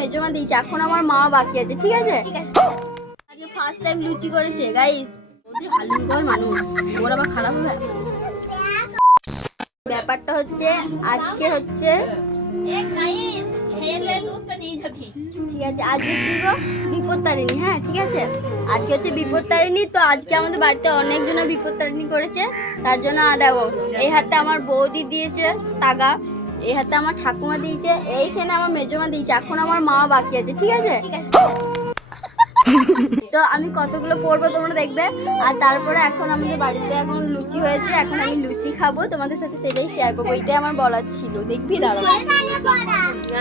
মেজমা দিয়েছে, এখন আমার মা বাকি আছে। ঠিক আছে, আজকে ফার্স্ট টাইম লুচি করেছে গাইস। ওদের হালুকর মানুষ, ওর আবার খারাপ হবে। ব্যাপারটা হচ্ছে আজকে হচ্ছে ঠিক আছে, আজকে কি গো বিপত্তারিণী। হ্যাঁ ঠিক আছে, আজকে হচ্ছে বিপত্তারিণী। তো আজকে আমাদের বাড়িতে অনেকজন বিপত্তারিণী করেছে, তার জন্য দেখো এই হাতে আমার বৌদি দিয়েছে তাগা, এই হাতে আমার ঠাকুমা দিয়েছে, এইখানে আমার মেজমা দিয়েছে, এখন আমার মা বাকি আছে। ঠিক আছে, তো আমি কতগুলো পরবো তোমরা দেখবে। আর তারপরে এখন আমাদের বাড়িতে এখন লুচি হয়েছে, এখন আমি লুচি খাবো, তোমাদের সাথে সেটাই শেয়ার করবো। এটাই আমার বলার ছিল, দেখবি দাঁড়াও।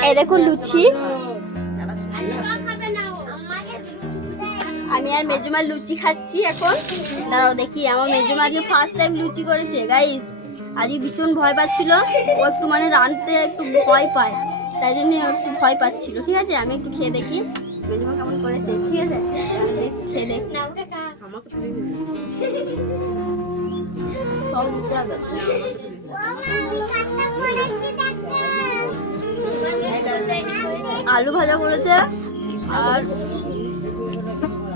এই দেখো লুচি, আমি আর মেজমা লুচি খাচ্ছি এখন। দাঁড়াও দেখি, আমার মেজমা আজকে ফার্স্ট টাইম লুচি করেছে গাইস। আজকে ভীষণ ভয় পাচ্ছিল, ও একটু মানে রাঁধতে একটু ভয় পায়, তাই জন্য একটু ভয় পাচ্ছিল। ঠিক আছে, আমি একটু খেয়ে দেখি মেজমা কেমন করেছে। ঠিক আছে, খেয়ে দেখছি। সব দিতে হবে। আলু ভাজা করেছে, আর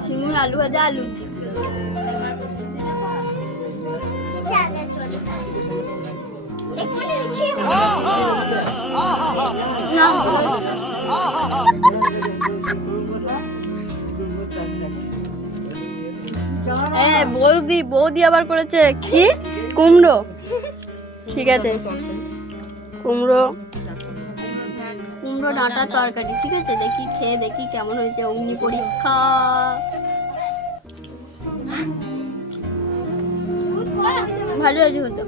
সিমুই আলু ভাজা আর লুচি। বৌদি বৌদি আবার করেছে কি কুমড়ো। ঠিক আছে, কুমড়ো কুমড়ো ডাঁটার তরকারি। ঠিক আছে, দেখি খেয়ে দেখি কেমন হয়েছে। অগ্নি পরীক্ষা। ভালো হয়েছে হতো।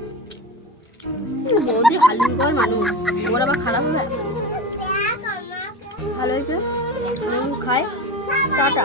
বৌদি হালুকর মানুষ, ওর আবার খারাপ হবে। ভালো হয়েছে, খাই টাটা।